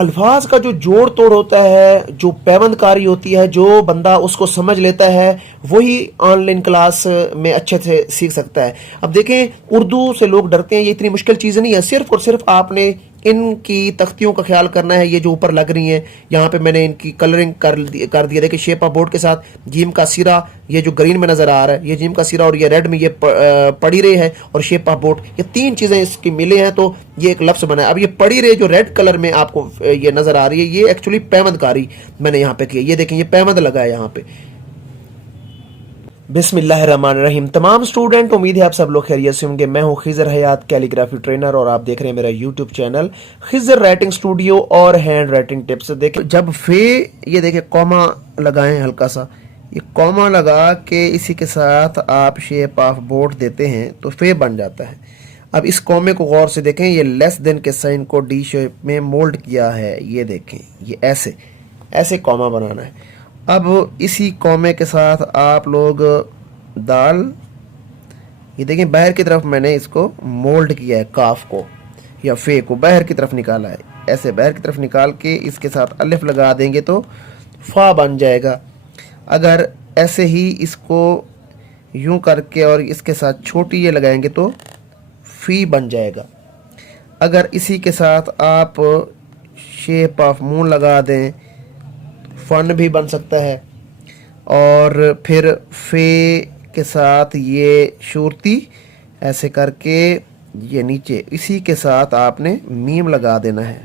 अल्फाज का जो जोड़ तोड़ होता है, जो पैबंदकारी होती है, जो बंदा उसको समझ लेता है वही ऑनलाइन क्लास में अच्छे से सीख सकता है। अब देखें, उर्दू से लोग डरते हैं, ये इतनी मुश्किल चीज़ नहीं है। सिर्फ और सिर्फ आपने इनकी तख्तियों का ख्याल करना है। ये जो ऊपर लग रही हैं, यहाँ पे मैंने इनकी कलरिंग कर दिया। देखिए शेप ऑफ बोर्ड के साथ जीम का सिरा, ये जो ग्रीन में नज़र आ रहा है ये जीम का सिरा, और ये रेड में ये पड़ी रे है, और शेप ऑफ बोर्ड, ये तीन चीज़ें इसकी मिले हैं तो ये एक लफ्ज़ बना है। अब ये पड़ी रे जो रेड कलर में आपको ये नज़र आ रही है, ये एक्चुअली पैमदकारी मैंने यहाँ पे की है। ये देखें, ये पैमद लगा है यहाँ पे। बिस्मिल्लाहिर्रहमानिर्रहीम। तमाम स्टूडेंट, उम्मीद है आप सब लोग खैरियत से होंगे। मैं हूं खिज़र हयात, कैलीग्राफी ट्रेनर, और आप देख रहे हैं मेरा YouTube channel Khizar writing studio और हैंड राइटिंग टिप्स। देखें, जब फे, ये देखें कॉमा लगाएं, हल्का सा ये कॉमा लगा के इसी के साथ आप शेप ऑफ बोर्ड देते हैं तो फे बन जाता है। अब इस कॉमे को गौर से देखें, ये लेस देन के साइन को डी शेप में मोल्ड किया है। ये देखें, ये ऐसे ऐसे कॉमा बनाना है। अब इसी कॉमे के साथ आप लोग दाल, ये देखें बाहर की तरफ मैंने इसको मोल्ड किया है, काफ को या फे को बाहर की तरफ निकाला है। ऐसे बाहर की तरफ निकाल के इसके साथ अलिफ लगा देंगे तो फा बन जाएगा। अगर ऐसे ही इसको यूं करके और इसके साथ छोटी ये लगाएंगे तो फी बन जाएगा। अगर इसी के साथ आप शेप ऑफ मून लगा दें, फन भी बन सकता है। और फिर फे के साथ ये शूरती ऐसे करके ये नीचे इसी के साथ आपने मीम लगा देना है।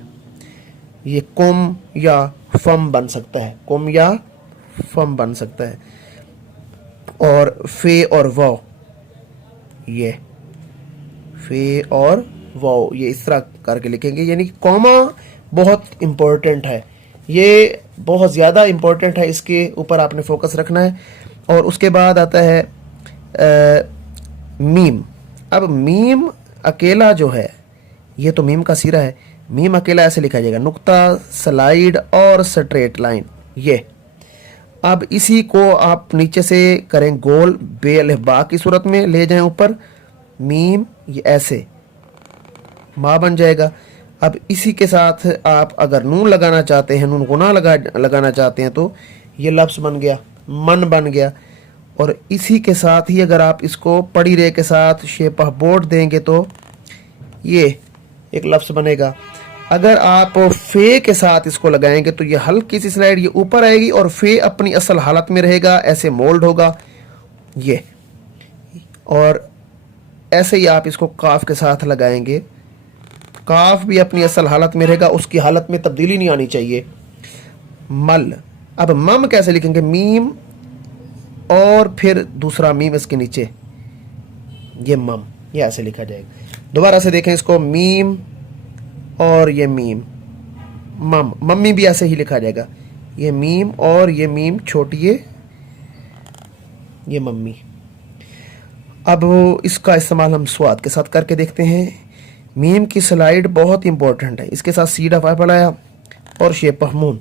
ये कुम या फम बन सकता है, कुम या फम बन सकता है। और फे और वाव, ये फे और वाव ये इस तरह करके लिखेंगे। यानी कॉमा बहुत इम्पोर्टेंट है, ये बहुत ज़्यादा इम्पोर्टेंट है, इसके ऊपर आपने फोकस रखना है। और उसके बाद आता है मीम। अब मीम अकेला जो है, ये तो मीम का सिरा है, मीम अकेला ऐसे लिखा जाएगा, नुक्ता, स्लाइड और स्ट्रेट लाइन। ये अब इसी को आप नीचे से करें गोल, बे अलिफ बा की सूरत में ले जाएं ऊपर, मीम ये ऐसे माँ बन जाएगा। अब इसी के साथ आप अगर नून लगाना चाहते हैं, नून गुना लगाना चाहते हैं तो ये लफ्ज़ बन गया, मन बन गया। और इसी के साथ ही अगर आप इसको पड़ी रे के साथ शेप ऑफ बोर्ड देंगे तो ये एक लफ्ज़ बनेगा। अगर आप फे के साथ इसको लगाएंगे तो ये हल्की सी स्लाइड ये ऊपर आएगी और फे अपनी असल हालत में रहेगा, ऐसे मोल्ड होगा ये। और ऐसे ही आप इसको काफ के साथ लगाएंगे, काफ भी अपनी असल हालत में रहेगा, उसकी हालत में तब्दीली नहीं आनी चाहिए। मल। अब मम कैसे लिखेंगे, मीम और फिर दूसरा मीम इसके नीचे, ये मम, ये ऐसे लिखा जाएगा। दोबारा से देखें इसको, मीम और ये मीम, मम, मम्मी भी ऐसे ही लिखा जाएगा, ये मीम और ये मीम छोटी, ये मम्मी। अब इसका इस्तेमाल हम स्वाद के साथ करके देखते हैं। मीम की स्लाइड बहुत इंपॉर्टेंट है, इसके साथ सीड ऑफ बनाया और शेप ऑफ मून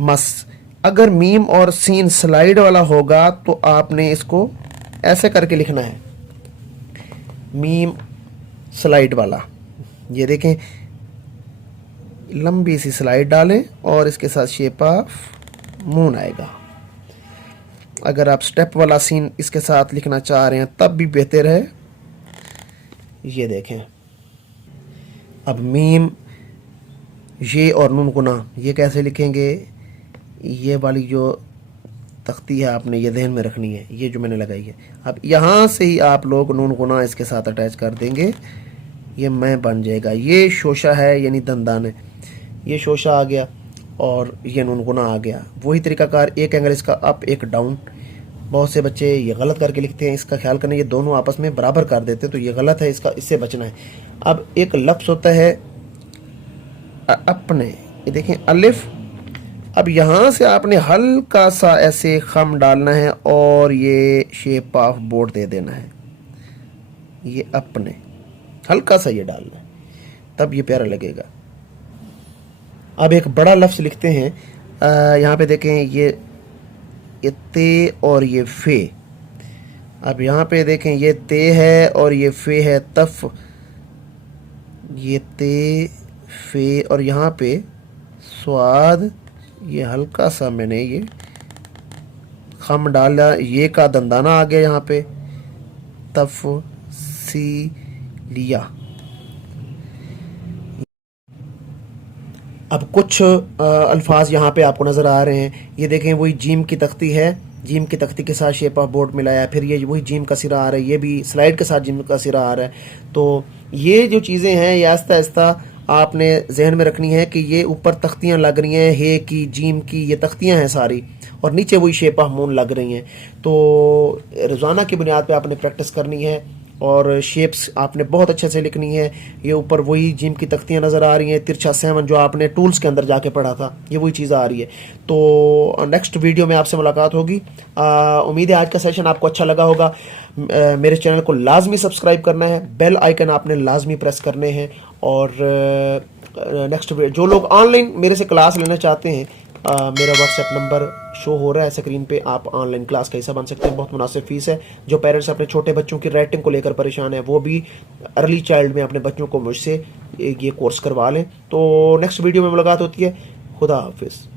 मस। अगर मीम और सीन स्लाइड वाला होगा तो आपने इसको ऐसे करके लिखना है, मीम स्लाइड वाला। ये देखें, लंबी सी स्लाइड डालें और इसके साथ शेप ऑफ मून आएगा। अगर आप स्टेप वाला सीन इसके साथ लिखना चाह रहे हैं तब भी बेहतर है। ये देखें, अब मीम, ये और नून गुना ये कैसे लिखेंगे, ये वाली जो तख्ती है आपने ये ध्यान में रखनी है, ये जो मैंने लगाई है। अब यहाँ से ही आप लोग नून गुना इसके साथ अटैच कर देंगे, ये मैं बन जाएगा। ये शोशा है यानी दंदान है, ये शोशा आ गया और ये नून गुना आ गया। वही तरीकाकार, एक एंगल इसका अप एक डाउन। बहुत से बच्चे ये गलत करके लिखते हैं, इसका ख्याल करना, ये दोनों आपस में बराबर कर देते हैं तो ये गलत है, इससे बचना है। अब एक लफ्ज़ होता है अपने, ये देखें अलिफ। अब यहाँ से आपने हल्का सा ऐसे खम डालना है और ये शेप ऑफ बोर्ड दे देना है, ये अपने हल्का सा ये डालना है, तब ये प्यारा लगेगा। अब एक बड़ा लफ्ज़ लिखते हैं, यहाँ पे देखें, ये ते और ये फे। अब यहाँ पे देखें, ये ते है और ये फे है, तफ, ये ते फे। और यहाँ पे स्वाद, ये हल्का सा मैंने ये खम डाला, ये का दंदाना आ गया यहाँ पे, तफसीलिया। अब कुछ अल्फाज यहाँ पे आपको नज़र आ रहे हैं, ये देखें वही जीम की तख्ती है, जीम की तख्ती के साथ शेप ऑफ बोर्ड मिलाया है, फिर ये वही जीम का सिरा आ रहा है, ये भी स्लाइड के साथ जीम का सिरा आ रहा है। तो ये जो चीज़ें हैं ये आहिस्ता आहिस्ता आपने जहन में रखनी है कि ये ऊपर तख्तियाँ लग रही हैं, हे की, जीम की, ये तख्तियाँ हैं सारी, और नीचे वही शेप ऑफ मून लग रही हैं। तो रोज़ाना की बुनियाद पे आपने प्रैक्टिस करनी है और शेप्स आपने बहुत अच्छे से लिखनी है। ये ऊपर वही जिम की तख्तियाँ नज़र आ रही हैं, तिरछा 7 जो आपने टूल्स के अंदर जाके पढ़ा था, ये वही चीज़ आ रही है। तो नेक्स्ट वीडियो में आपसे मुलाकात होगी। उम्मीद है आज का सेशन आपको अच्छा लगा होगा। मेरे चैनल को लाजमी सब्सक्राइब करना है, बेल आइकन आपने लाजमी प्रेस करने हैं। और नेक्स्ट जो लोग ऑनलाइन मेरे से क्लास लेना चाहते हैं, मेरा व्हाट्सएप नंबर शो हो रहा है स्क्रीन पे, आप ऑनलाइन क्लास का हिस्सा बन सकते हैं। बहुत मुनासिब फीस है। जो पेरेंट्स अपने छोटे बच्चों की राइटिंग को लेकर परेशान है, वो भी अर्ली चाइल्ड में अपने बच्चों को मुझसे ये कोर्स करवा लें। तो नेक्स्ट वीडियो में मुलाकात होती है। खुदा हाफिज़।